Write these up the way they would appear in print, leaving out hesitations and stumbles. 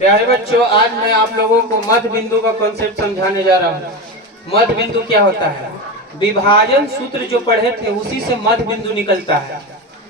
प्यारे बच्चों, आज मैं आप लोगों को मध्य बिंदु का कॉन्सेप्ट समझाने जा रहा हूँ। मध्य बिंदु क्या होता है? विभाजन सूत्र जो पढ़े थे उसी से मध्य बिंदु निकलता है।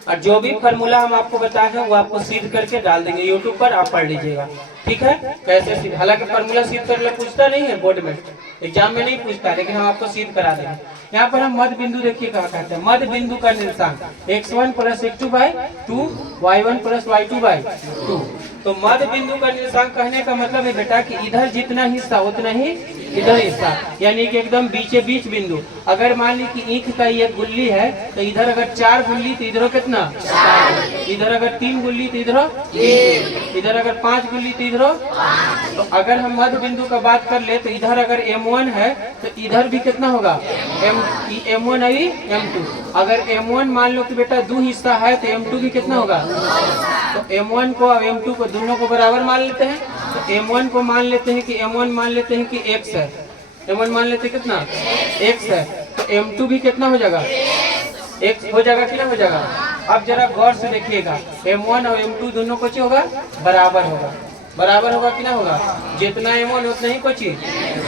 और जो भी फॉर्मूला हम आपको बताए हैं वो आपको सीध करके डाल देंगे यूट्यूब पर, आप पढ़ लीजिएगा। ठीक है? कैसे सीध? हालांकि फॉर्मूला सीध करके पूछता नहीं है बोर्ड में, एग्जाम में नहीं पूछता, लेकिन हम आपको सीध करा देंगे। यहाँ पर हम मध्य बिंदु देखिए कहा कहते हैं। मध्य बिंदु का निर्देशांक x1 + x2/2 y1 + y2/2। तो मध्य बिंदु का निर्देशांक कहने का मतलब है बेटा कि इधर जितना हिस्सा उतना ही इधर हिस्सा, यानी कि एकदम बीचे बीच बिंदु। अगर मान ली कि ईंख का ये गुल्ली है तो इधर अगर 4 गुल्ली तो इधर कितना 4, इधर अगर 3 गुल्ली तो इधर 3, इधर अगर 5 गुल्ली तो इधर 5। तो अगर हम मध्य बिंदु का बात कर ले तो इधर अगर M1 है तो इधर भी कितना होगा M1 है M2। अगर M1 मान लो कि बेटा 2 हिस्सा है तो M2 भी कितना होगा। तो M1 को और M2 को दोनों को बराबर मान लेते हैं। तो M1 को मान लेते हैं कि M1 मान लेते हैं कि x है। M1 मान लेते हैं कितना x है। तो M2 भी कितना हो जाएगा x हो जाएगा कि ना हो जाएगा। अब जरा गौर से देखिएगा, M1 और M2 दोनों को होगा बराबर होगा, बराबर होगा कि ना होगा। जितना M1 उतना ही कुछ।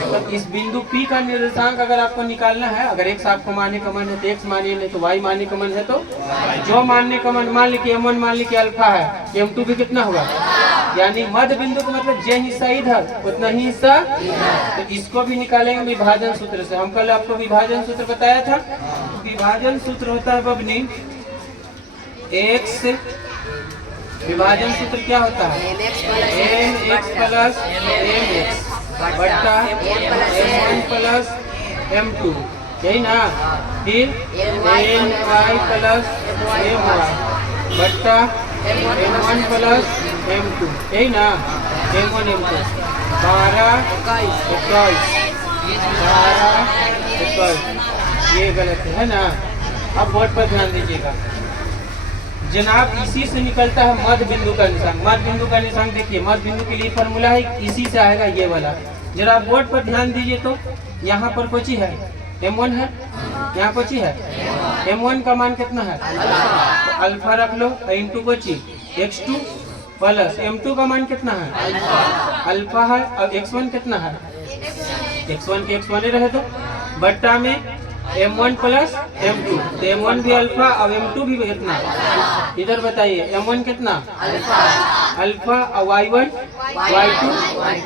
तो इस बिंदु P का निर्देशांक अगर आपको निकालना है, अगर x आपको मानने का मन है तो x मानिए, नहीं तो y मानने का मन है तो जो मानने का मन। मान ली कि M1 मान ली कि अल्फा है, M2 भी कितना होगा। यानी मध्य बिंदु का मतलब जे हिस्सा इधर उतना ही हिस्सा। तो इसको भी निकालेंगे विभाजन सूत्र से। हम कल आपको विभाजन सूत्र बताया था। विभाजन सूत्र होता है बबनी x, विभाजन सूत्र क्या होता है mx + mx बट्टा m1 + m2, यही ना। फिर my + my बट्टा m1 + m2, यही ना। m1 m2 12 21 ये गलत है ना। अब बोर्ड पर ध्यान दीजिएगा जनाब, इसी से निकलता है मध्य बिंदु का निशान। मध्य बिंदु का निशान देखिए, मध्य बिंदु के लिए फॉर्मूला है, इसी से आएगा ये वाला। जरा आप बोर्ड पर ध्यान दीजिए तो यहाँ पर कोची है M1 है, यहाँ कोची है M1 का मान कितना है तो अल्फा रख लो। Into Kochi x2 plus M2 का मान कितना है अल्फा है। और x1 कितना है x1 के x1 रहे तो बट्टा में M1 + M2। तो M1 भी अल्फा और M2 भी कितना। इधर बताइए M1 कितना अल्फा और y1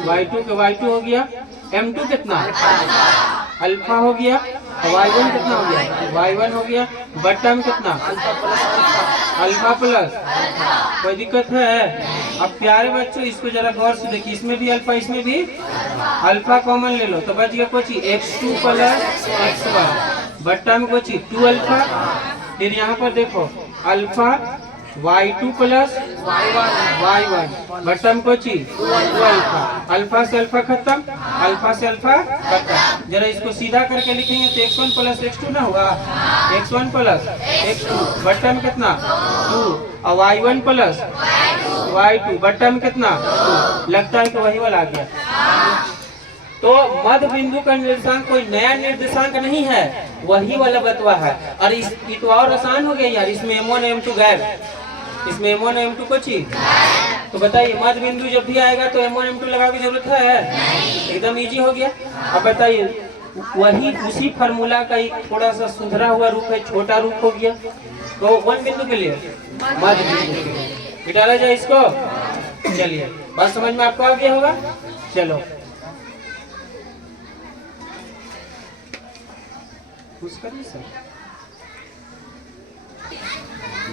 y2 के y2 हो गया। M2 कितना अल्फा हो गया और y1 कितना हो गया y1 हो गया। बट्टा में कितना अल्फा प्लस। कोई दिक्कत है? अब प्यारे बच्चों इसको जरा गौर से देखिए, इसमें भी अल्फा इसमें भी अल्फा कॉमन ले लो तो बच गया कोची x2 + x1 बट्टा में कोची 2 अल्फा। फिर यहाँ पर देखो अल्फा y2 + y1 बट्टा में कोची 2 अल्फा। अल्फा से अल्फा खत्म, अल्फा से अल्फा खत्म। जरा इसको सीधा करके लिखेंगे तो x1 + x2 ना होगा, x1 + x2 बट्टा में कितना 2 और y1 + y2 बट्टा में कितना 2। लगता है कि वही वाला आ गया। तो मध्य बिंदु का निर्देशांक कोई नया निर्देशांक नहीं है, वही वाला बतवा है। और इस तो और आसान हो गया यार, इसमें M1 M2 गायब, इसमें M1 M2 कुछ ही। तो बताइए मध्य बिंदु जब भी आएगा तो M1 M2 लगा की जरूरत है, एकदम इजी हो गया। अब बताइए वही उसी फार्मूला का एक थोड़ा सा सुधरा हुआ रूप है, छोटा रूप हो गया। तो वन बिंदु के लिए मध्य बिंदु के लिए निकाला जाए इसको। चलिए बात समझ में आपको आ गया होगा। चलो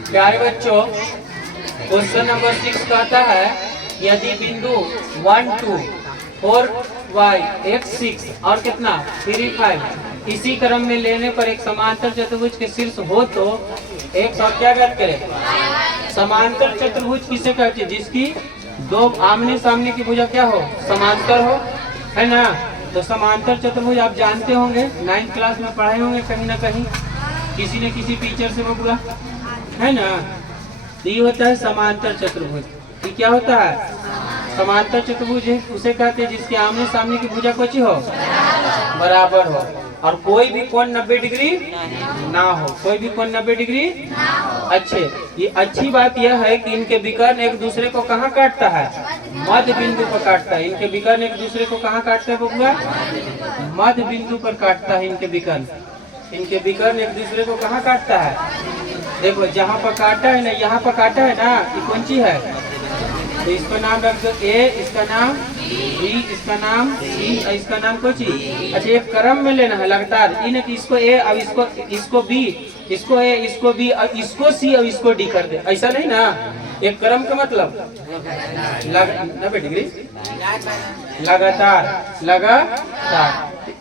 प्यारे बच्चों, क्वेश्चन नंबर 6 कहता है यदि बिंदु 1 2 4 y x 6 और कितना 3 5 इसी क्रम में लेने पर एक समांतर चतुर्भुज के शीर्ष हो तो एक और क्या ज्ञात करें। समांतर चतुर्भुज किसे कहते हैं? जिसकी दो आमने सामने की भुजा क्या हो समांतर हो, है ना। तो समांतर चतुर्भुज आप जानते होंगे, 9th क्लास में पढ़े होंगे कहीं ना कहीं, किसी न किसी टीचर से बबुआ, है ना। तो ये होता है समांतर चतुर्भुज। ये क्या होता है समांतर चतुर्भुज है, उसे कहते हैं जिसके आमने सामने की भुजा कोची हो बराबर हो और कोई भी कोण 90 डिग्री ना हो, कोई भी कोण 90 डिग्री। अच्छे, ये अच्छी बात यह है कि इनके विकर्ण एक दूसरे को कहाँ काटता है मध्य बिंदु पर काटता है। इनके विकर्ण एक दूसरे को कहाँ काटते हैं बबुआ? मध्य बिंदु पर काटता है इनके विकर्ण। इनके विकर्ण एक दूसरे को कहाँ काटता है? देखो जहाँ पर काटा है ना, यहाँ पर काटा है ना, ये कौन सी है? तो इसका नाम रख दो ए, इसका नाम बी, इसका नाम सी और इसका नाम कोची। अच्छा एक क्रम में लेना है लगातार। इन इसको ए, अब इसको बी, इसको ए, इसको बी और इसको सी और इसको डी कर दे, ऐसा नहीं ना। एक क्रम का मतलब 90 डिग्री लगातार।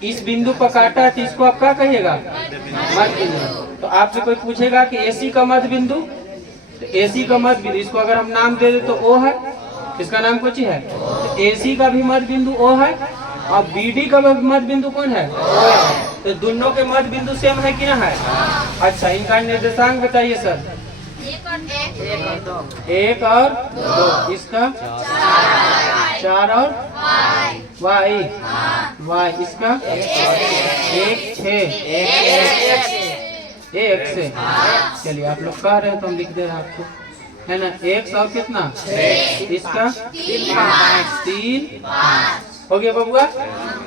इस बिंदु पर काटा है तो इसको आप क्या कहिएगा? मध्य बिंदु। तो आपसे कोई पूछेगा कि एसी का मध्य बिंदु, तो एसी का मध्य बिंदु इसको अगर हम नाम दे दे तो ओ है, इसका नाम कुछ है। तो एसी का भी मध्य बिंदु ओ है और बीडी का मध्य बिंदु कौन है? ओ है। तो दोनों के मध्य बिंदु सेम है कि ना है? अच्छा इनका निर्देशांक बताइए सर। 1 और 2, इसका 4 और वाई, इसका 1 6 1 से। चलिए आप लोग कह रहे हैं तो हम लिख दे रहे हैं आपको, है ना। 1 और कितना? इसका 3 हो गया बबुआ।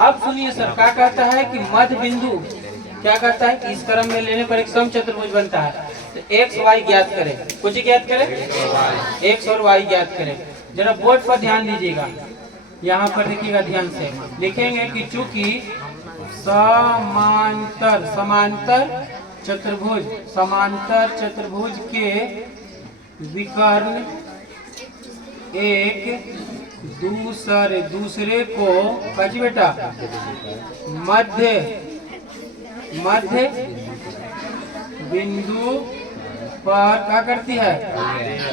अब सुनिए सर क्या कहता है कि मध्य बिंदु क्या कहता है? इस क्रम में लेने पर एक समचतुर्भुज बनता है। तो एक्स वाई ज्ञात करें, कुछ ज्ञात करें, एक्स और वाई ज्ञात करें। जरा बोर्ड पर ध्यान दीजिएगा, यहाँ पर देखिएगा ध्यान से। लिखेंगे कि चूंकि समांतर चतुर्भुज के विकर्ण एक दूसरे को कजी बेटा मध्य बिंदु पर क्या करती है?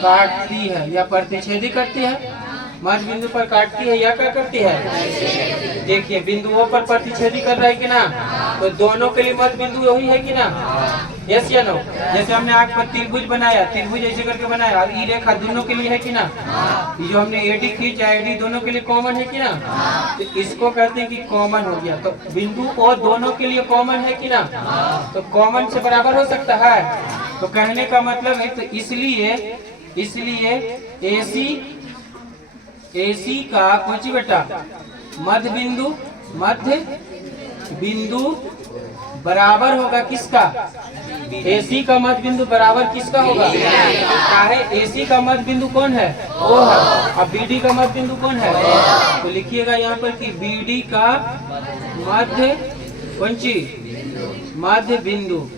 काटती है या प्रतिच्छेदी करती है। मध्य बिंदु पर काटती है या क्या करती है? देखिए बिंदुओं पर प्रतिच्छेदी कर रहा है कि ना, तो दोनों के लिए मध्य बिंदु वही है कि ना? यस या नो? जैसे हमने आग पर त्रिभुज बनाया, त्रिभुज ऐसे करके बनाया, और ई रेखा दोनों के लिए है कि ना? जो हमने एडी खींचा, एडी दोनों के लिए कॉमन है कि ना? तो इसको कहते हैं कि कॉमन हो गया। तो बिंदु और दोनों के लिए कॉमन है कि ना? तो कॉमन से बराबर हो सकता है। तो कहने का मतलब है, तो इसलिए एसी का कोची बेटा मध्य बिंदु बराबर होगा किसका? एसी का मध्य बिंदु बराबर किसका होगा? चाहे एसी का मध्य बिंदु कौन है? ओ है। अब बीडी का मध्य बिंदु कौन है? तो लिखिएगा यहाँ पर कि बीडी का मध्य बिंदु,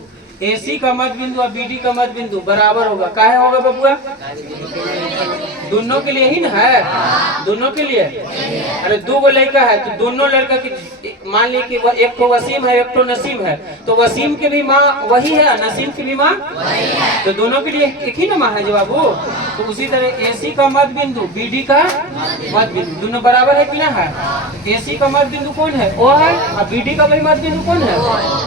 एसी का मध्य बिंदु और बीडी का मध्य बिंदु बराबर होगा। काहे होगा बबुआ? दोनों के लिए ही ना है, दोनों के लिए। अरे 2 लड़का है तो दोनों लड़का की मान ली कि एक तो वसीम है एक तो नसीम है, तो वसीम की भी माँ वही है, नसीम की भी माँ, तो दोनों के लिए एक ही ना माँ है जवाब वो। तो उसी तरह एसी का मध्य बिंदु, बीडी का मध्य बिंदु दोनों बराबर है कि ना है? एसी का मध्य बिंदु कौन है? ओ है। और बीडी का भी मध्य बिंदु कौन है?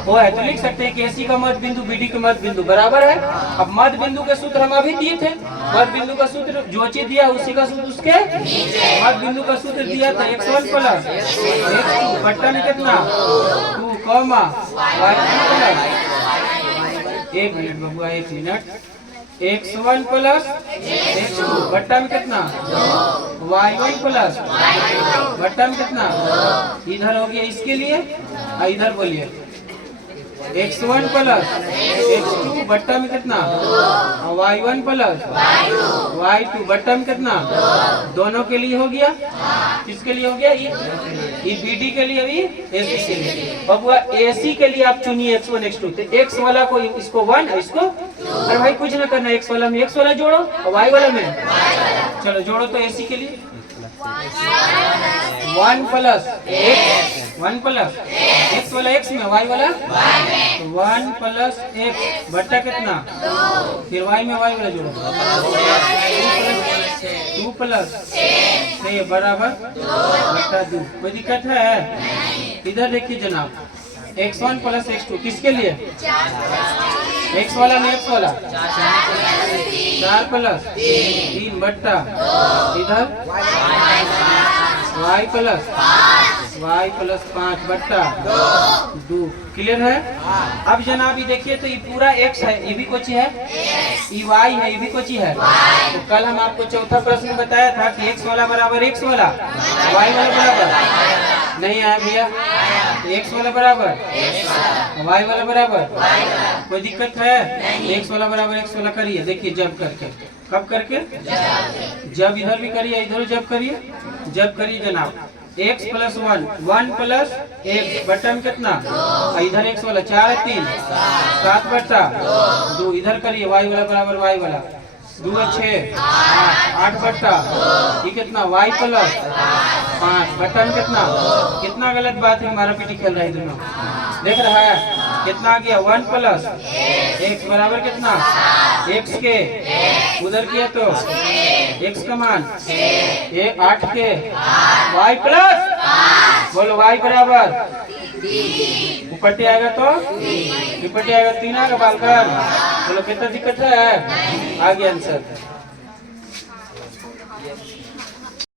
ओ है। तो लिख सकते हैं कि एसी का मध्य बिंदु बीडी के मध्य बिंदु बराबर है। अब मध्य बिंदु के सूत्र हम अभी दिए थे, मध्य बिंदु का सूत्र जो चीज दिया उसी का सूत्र उसके मध्य बिंदु का सूत्र दिया था x1 प्लस x2 बट्टा में कितना 2 कॉमा y1 प्लस, एक मिनट बबुआ, एक मिनट, x1 प्लस x2 बट्टा में कितना y1 प्लस बट्टा में कितना, इधर हो गया इसके लिए, इधर बोलिए x1 प्लस x2 बट्टा में कितना y1 प्लस y2 बट्टा में कितना, दोनों के लिए हो गया। किसके लिए हो गया? ये बीडी के लिए, अभी एसी के लिए। बबुआ एसी के लिए आप चुनिए x1 x2, तो x वाला को इसको 1 इसको, अरे भाई कुछ ना करना, x वाला में x वाला जोड़ो और y वाला में, चलो जोड़ो। तो एसी के लिए 1 प्लस x वाला x में, y वाला 1 प्लस x बट्टा कितना, फिर y में y वाला जोड़ो 2 प्लस 6 बराबर बट्टा 2। कोई दिक्कत है? इधर देखिए जनाब, x1 प्लस x2 किसके लिए? x वाला में x वाला 4 प्लस 3 बट्टा, इधर y प्लस y प्लस 5 बट्टा 2। क्लियर है? अब जनाब ये देखिए तो ये पूरा x है, ये भी कुछ है, ये y है, ये भी कुछ है। तो कल हम आपको चौथा प्रश्न बताया था कि x वाला बराबर x वाला, y वाला बराबर नहीं आया भैया, x वाला बराबर y वाला बराबर, कोई दिक्कत है? x वाला बराबर x वाला करिए, देखिए जब करके, कब करके? जब इधर भी करिए, इधर जब करिए, जब करिए जनाब x प्लस 1, 1 प्लस x बट्टा में कितना, इधर x वाला 4 3 7 बट्टा 2, इधर करिए y वाला बराबर y वाला 2 6 8 बट्टा, ये कितना y प्लस 5 बट्टा में कितना, कितना गलत बात है, हमारा पीटी खेल रहा है दोनों, देख रहा है कितना आ गया, 1 प्लस x बराबर कितना, x के उधर किया तो x का मान 8 के y प्लस, बोलो y बराबर ऊपर आएगा तो ऊपर आएगा 3 आएगा बालकर, बोलो कितना दिक्कत है, आ गया आंसर।